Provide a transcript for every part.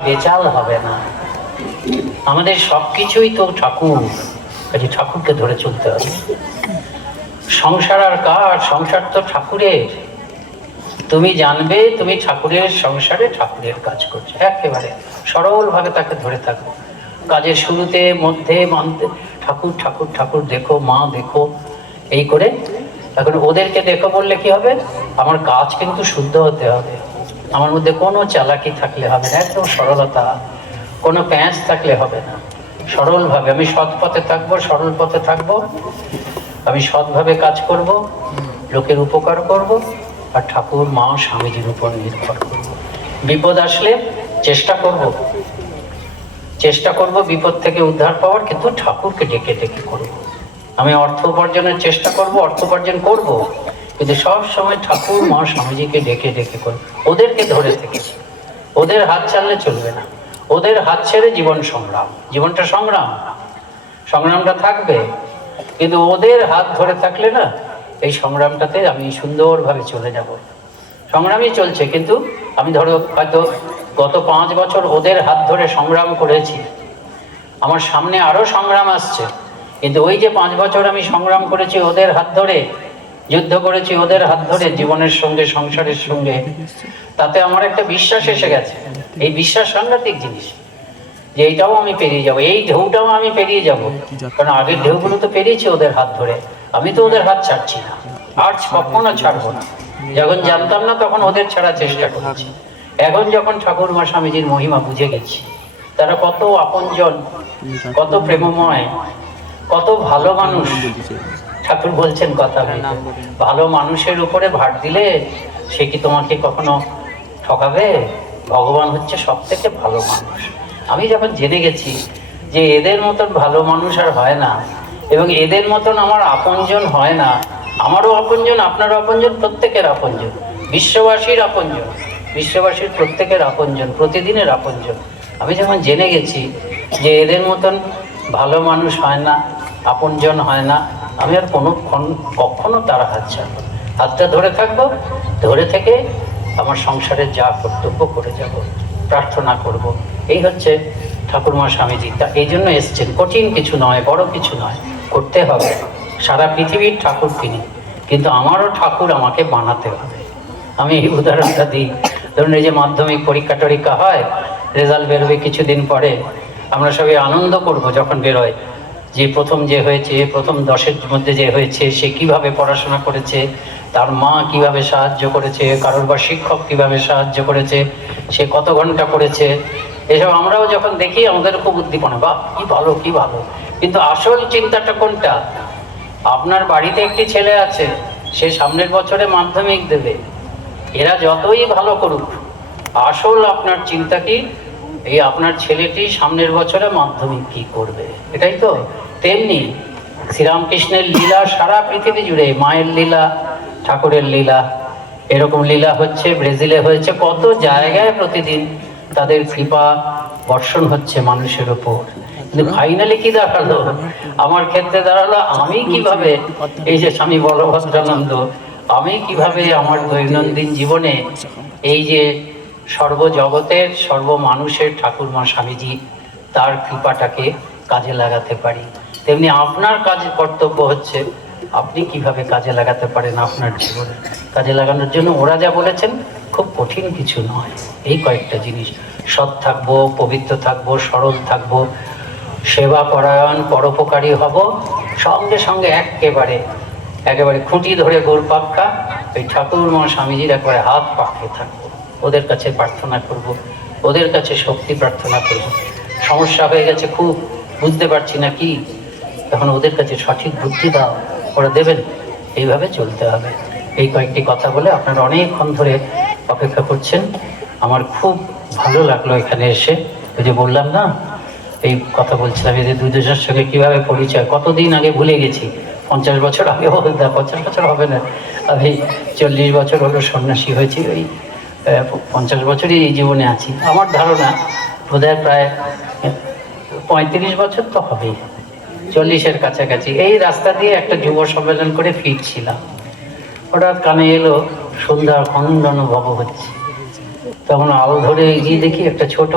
বেচাল হবে না। আমাদের সবকিছুই তো ঠাকুর, কাজে ঠাকুরকে ধরে চলতে হবে। সংসার আর কার? সংসার তো ঠাকুরের। তুমি জানবে তুমি ঠাকুরের সংসারে ঠাকুরের কাজ করছো, একেবারে সরলভাবে তাকে ধরে থাকো। কাজের শুরুতে মধ্যে মানতে ঠাকুর ঠাকুর ঠাকুর দেখো, মা দেখো, এই করে। এখন ওদেরকে দেখো বললে কি হবে? আমার কাজ কিন্তু শুদ্ধ হতে হবে, আমার মধ্যে কোনো চালাকি থাকলে হবে না, একদম সরলতা, কোনো প্যাঁচ থাকলে হবে না। সরলভাবে আমি সৎ পথে থাকবো, সরল পথে থাকবো, আমি সৎভাবে কাজ করব, লোকের উপকার করব, আর ঠাকুর মা স্বামীজির উপর নির্ভর করব। বিপদ আসলে চেষ্টা করব বিপদ থেকে উদ্ধার পাওয়ার, কিন্তু ঠাকুরকে ডেকে ডেকে করব। আমি অর্থ উপার্জনের চেষ্টা করব, অর্থ উপার্জন করব, কিন্তু সব সময় ঠাকুর মা স্বামীজিকে ডেকে ডেকে করব। ওদেরকে ধরে থেকেছি, ওদের হাত ছাড়লে চলবে না। ওদের হাত ছেড়ে জীবন সংগ্রাম, জীবনটা সংগ্রাম, সংগ্রামটা থাকবে, কিন্তু ওদের হাত ধরে থাকলে না, এই সংগ্রামটাতে আমি সুন্দরভাবে চলে যাব। সংগ্রামই চলছে, কিন্তু আমি ধরো হয়তো গত 5 বছর ওদের হাত ধরে সংগ্রাম করেছি, আমার সামনে আরো সংগ্রাম আসছে, কিন্তু ওই যে 5 বছর আমি সংগ্রাম করেছি ওদের হাত ধরে, যুদ্ধ করেছি ওদের হাত ধরে, জীবনের সঙ্গে সংসারের সঙ্গে, তাতে আমার একটা বিশ্বাস এসে গেছে। এই বিশ্বাস সাংঘাতিক জিনিস, যে এইটাও আমি পেরিয়ে যাব, এই ঢেউটাও আমি পেরিয়ে যাব। কারণ আগের ঢেউগুলো তো পেরিয়েছি ওদের হাত ধরে, আমি তো ওদের হাত ছাড়ছি না, আর কখনো ছাড়বো না। যখন জানতাম না তখন ওদের ছাড়া চেষ্টা করেছি, এখন যখন ঠাকুর মা স্বামীজির মহিমা বুঝে গেছি, তারা কত আপনজন, কত প্রেমময়, কত ভালো মানুষ। ঠাকুর বলছেন কথা, ভালো মানুষের উপরে ভার দিলে সে কি তোমাকে কখনো ঠকাবে? ভগবান হচ্ছে সব থেকে ভালো মানুষ। আমি যখন জেনে গেছি যে এদের মতন ভালো মানুষ আর হয় না, এবং এদের মতন আমার আপনজন হয় না, আমারও আপনজন, আপনারও আপনজন, প্রত্যেকের আপনজন, বিশ্ববাসীর আপনজন, বিশ্ববাসীর প্রত্যেকের আপনজন, প্রতিদিনের আপনজন। আমি যখন জেনে গেছি যে এদের মতন ভালো মানুষ হয় না, আপনজন হয় না, আমি আর কখনো তার হাত ছাড়বো, হাতটা ধরে থাকবো, ধরে থেকে আমার সংসারের যা কর্তব্য করে যাব, প্রার্থনা করব। এই হচ্ছে ঠাকুরমা স্বামীজি। তা এই জন্য এসছেন, কঠিন কিছু নয়, বড় কিছু নয়, করতে হবে। সারা পৃথিবীর ঠাকুর তিনি, কিন্তু আমারও ঠাকুর আমাকে বানাতে হবে। আমি এই উদাহরণটা দিই, ধরুন এই যে মাধ্যমিক পরীক্ষা টরীক্ষা হয়, রেজাল্ট বেরোবে কিছুদিন পরে, আমরা সবাই আনন্দ করব যখন বেরোয়, যে প্রথম যে হয়েছে, প্রথম 10-এর মধ্যে যে হয়েছে, সে কিভাবে পড়াশোনা করেছে, তার মা কিভাবে সাহায্য করেছে, কারোর বা শিক্ষক কিভাবে সাহায্য করেছে, সে কত ঘন্টা পড়েছে, এসব আমরাও যখন দেখি আমাদের খুব উদ্দীপনা, বা কি ভালো কি ভালো। কিন্তু আসল চিন্তাটা কোনটা? আপনার বাড়িতে একটি ছেলে আছে, সে সামনের বছরে মাধ্যমিক দেবে, এরা যতই ভালো করুক, আসল আপনার চিন্তা কি, এই আপনার ছেলেটি সামনের বছরে মাধ্যমিক কি করবে, এটাই তো। তেমনি শ্রীরামকৃষ্ণের লীলা সারা পৃথিবী জুড়ে, মায়ের লীলা, ঠাকুরের লীলা, এরকম লীলা হচ্ছে, ব্রাজিলে হয়েছে, কত জায়গায় প্রতিদিন তাদের কৃপা বর্ষণ হচ্ছে মানুষের উপর। কিন্তু ফাইনালি কি দাঁড়ালো? আমার ক্ষেত্রে দাঁড়ালো, আমি কিভাবে, এই যে স্বামী বলভদ্রানন্দ, আমি কিভাবে আমার দৈনন্দিন জীবনে এই যে সর্বজগতের সর্বমানুষের ঠাকুরমা স্বামীজি, তার কৃপাটাকে কাজে লাগাতে পারি। তেমনি আপনার কাজে কর্তব্য হচ্ছে আপনি কিভাবে কাজে লাগাতে পারেন আপনার জীবনে। কাজে লাগানোর জন্য ওরা যা বলেছেন খুব কঠিন কিছু নয়, এই কয়েকটা জিনিস: সৎ থাকবো, পবিত্র থাকবো, সরল থাকবো, সেবা পরায়ণ, পরোপকারী হব, সঙ্গে সঙ্গে একেবারে খুঁটি ধরে গোল পাক্কা ওই ঠাকুরমা স্বামীজির একবারে হাত পাকে থাকবো, ওদের কাছে প্রার্থনা করব, ওদের কাছে শক্তি প্রার্থনা করব। সমস্যা হয়ে গেছে খুব, বুঝতে পারছি না কি, তখন ওদের কাছে সঠিক বুদ্ধি দাও, ওরা দেবেন। এইভাবে চলতে হবে। এই কয়েকটি কথা বলে আপনারা অনেকক্ষণ ধরে অপেক্ষা করছেন, আমার খুব ভালো লাগলো এখানে এসে। ওই যে বললাম না, এই কথা বলছিলাম এদের দুজনের সঙ্গে কীভাবে পরিচয়, কতদিন আগে ভুলে গেছি। 50 বছর আগে, 50 বছর হবে না, আমি 40 বছর হলো সন্ন্যাসী হয়েছি, ওই 50 বছরই এই জীবনে আছি। আমার ধারণা বোধহয় প্রায় 35 বছর তো হবেই, 40-এর কাছাকাছি। এই রাস্তা দিয়ে একটা যুব সম্মেলন করে ফিরছিলাম, হঠাৎ কানে এলো সন্ধ্যার খণ্ডন ভব হচ্ছে। তখন আলো ধরে এগিয়ে দেখি একটা ছোট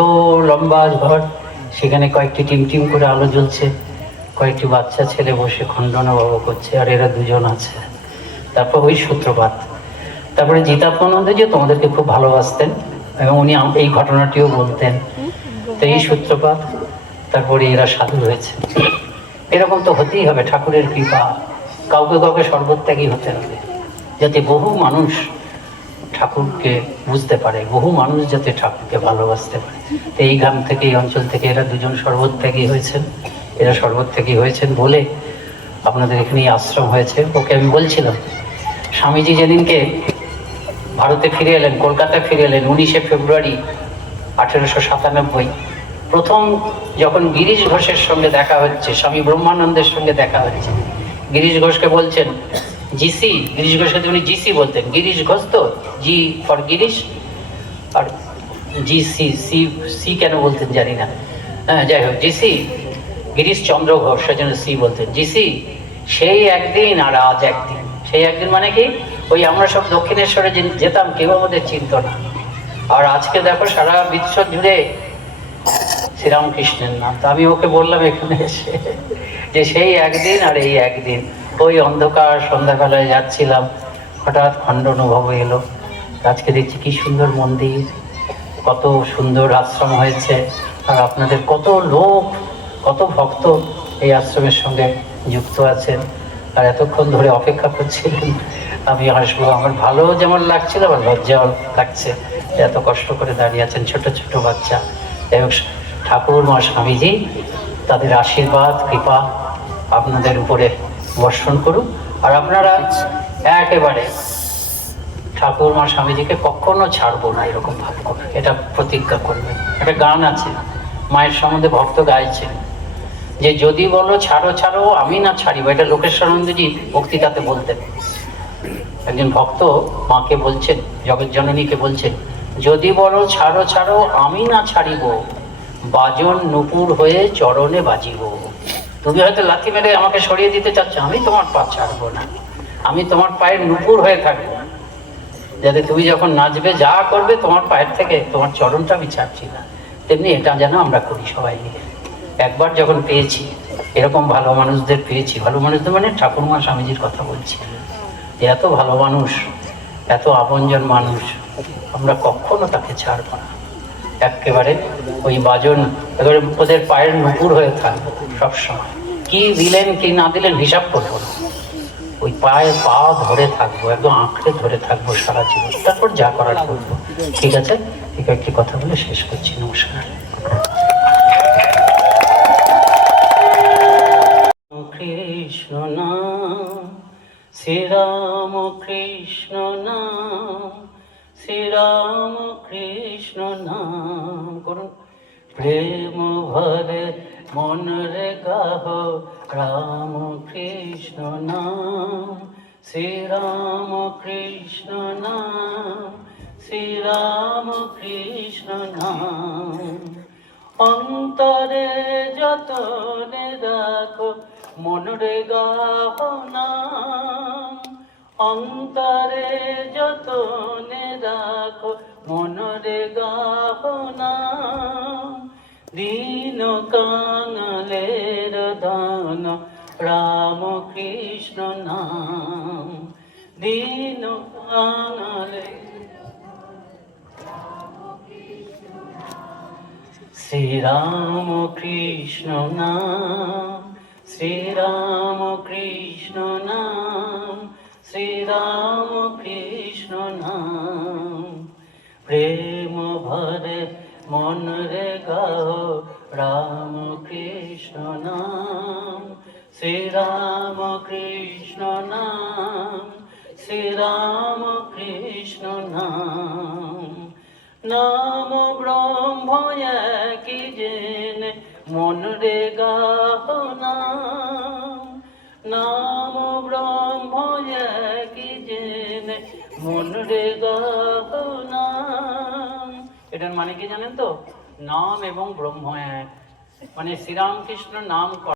লম্বা ঘর, সেখানে কয়েকটি টিম টিম করে আলো জ্বলছে, কয়েকটি বাচ্চা ছেলে বসে খণ্ডনাভাব করছে, আর এরা দুজন আছে। তারপর ওই সূত্রপাত। তারপরে জিতাত্মানন্দ যে তোমাদেরকে খুব ভালোবাসতেন এবং উনি এই ঘটনাটিও বলতেন, তো এই সূত্রপাত। তারপরে এরা সাধু হয়েছে। এরকম তো হতেই হবে, ঠাকুরের কৃপা। কাউকে কাউকে সর্বত্যাগী হতে হবে, যাতে বহু মানুষ ঠাকুরকে বুঝতে পারে, বহু মানুষ যাতে ঠাকুরকে ভালোবাসতে পারে। তো এই গ্রাম থেকে, এই অঞ্চল থেকে এরা দুজন সর্বত্যাগী হয়েছেন। এরা সর্বত্যাগী হয়েছেন বলে আপনাদের এখানে আশ্রম হয়েছে। ওকে আমি বলছিলাম, স্বামীজি যেদিনকে ভারতে ফিরে এলেন, কলকাতায় ফিরে এলেন 19শে ফেব্রুয়ারি 1897, প্রথম যখন গিরিশ ঘোষের সঙ্গে দেখা হচ্ছে, স্বামী ব্রহ্মানন্দের সঙ্গে দেখা হচ্ছে, গিরিশ ঘোষকে বলছেন জিসি। গিরিশ ঘোষকে উনি জিসি বলতেন। গিরিশ ঘোষ তো, জি ফর গিরিশ, আর জি সি সি সি কেন বলতেন জানি না, হ্যাঁ যাই হোক, জিসি গিরিশ চন্দ্র ঘোষ, সেজন্য সি বলতেন। জিসি, সেই একদিন আর আজ একদিন। সেই একদিন মানে কি, ওই আমরা সব দক্ষিণেশ্বরে যেতাম, কেউ আমাদের চিনত না। আর আজকে দেখো সারা বিশ্ব জুড়ে শ্রীরামকৃষ্ণের নাম। তো আমি ওকে বললাম এখানে এসে যে সেই একদিন আর এই একদিন। ওই অন্ধকার সন্ধ্যাবেলায় যাচ্ছিলাম, হঠাৎ খণ্ড অনুভব এলো। আজকে দেখছি কি সুন্দর মন্দির, কত সুন্দর আশ্রম হয়েছে, আর আপনাদের কত লোক, কত ভক্ত এই আশ্রমের সঙ্গে যুক্ত আছেন, আর এতক্ষণ ধরে অপেক্ষা করছিলেন আমি আসবো। আমার ভালো যেমন লাগছিল, আবার লজ্জাও লাগছে, এত কষ্ট করে দাঁড়িয়ে আছেন ছোট ছোট বাচ্চা। এবং ঠাকুর মা স্বামীজি তাদের আশীর্বাদ কৃপা আপনাদের উপরে বর্ষণ করুক। আর আপনারা একেবারে ঠাকুর মা স্বামীজিকে কখনো ছাড়বো না, এরকম ভাব করবে, এটা প্রতিজ্ঞা করবে। একটা গান আছে, মায়ের সম্বন্ধে ভক্ত গাইছে যে যদি বলো ছাড়ো ছাড়ো আমি না ছাড়িব। এটা লোকেশ্বরানন্দজি বক্তৃতাতে বলতেন। একজন ভক্ত মাকে বলছেন, জগৎ জননীকে বলছেন, যদি বলো ছাড়ো ছাড়ো আমি না ছাড়িব, বাজন নুপুর হয়ে চরণে বাজিব। তুমি হয়তো লাথি মেরে আমাকে সরিয়ে দিতে চাচ্ছ, আমি তোমার পা ছাড়বো না, আমি তোমার পায়ের নুপুর হয়ে থাকবো, যাতে তুমি যখন নাচবে যা করবে তোমার পায়ের থেকে তোমার চরণটা আমি ছাড়ছি না। তেমনি এটা যেন আমরা করি সবাই মিলে। একবার যখন পেয়েছি, এরকম ভালো মানুষদের পেয়েছি, ভালো মানুষদের মানে ঠাকুরমা স্বামীজির কথা বলছি, এত ভালো মানুষ, এত আপনজন মানুষ, আমরা কখনো তাকে ছাড়বো না। একেবারে ওই বাজন, একেবারে ওদের পায়ের নুপুর হয়ে থাকবো সবসময়। কি দিলেন কি না দিলেন হিসাব করবো না, ওই পায়ে পা ধরে থাকবো, একদম আঁকড়ে ধরে থাকবো সারা জীবন। তারপর যা করার করবো। ঠিক আছে, ঠিক একটি কথা বলে শেষ করছি। নমস্কার। কৃষ্ণ নাম, শ্রীরাম কৃষ্ণ নাম, শ্রীরাম কৃষ্ণ নাম করুন। প্রেম ভরে মন রে গাহ রাম কৃষ্ণ নাম, শ্রীরাম কৃষ্ণ নাম, শ্রীরাম কৃষ্ণ নাম। অন্তরে যতনে রাখো মন রে গাহ নাম, অন্তরে যতনে রাখো মন রে গাহ নাম। দীন কাঙালের দান রাম কৃষ্ণ নাম, দীন কাঙালে শ্রীরাম কৃষ্ণ নাম, শ্রীরাম কৃষ্ণ নাম, শ্রীরাম কৃষ্ণ নাম। প্রেম ভরে মন রে গাও রাম কৃষ্ণ নাম, শ্রীরাম কৃষ্ণ নাম, শ্রীরাম কৃষ্ণ নাম। নাম ব্রহ্ম একই জেনে মন রে গাও নাম, নাম ব্রহ্ম একই জেনে মন রে গাও নাম। এটার মানে কি জানেন তো? নাম এবং ব্রহ্ম এক, মানে শ্রীরামকৃষ্ণ নাম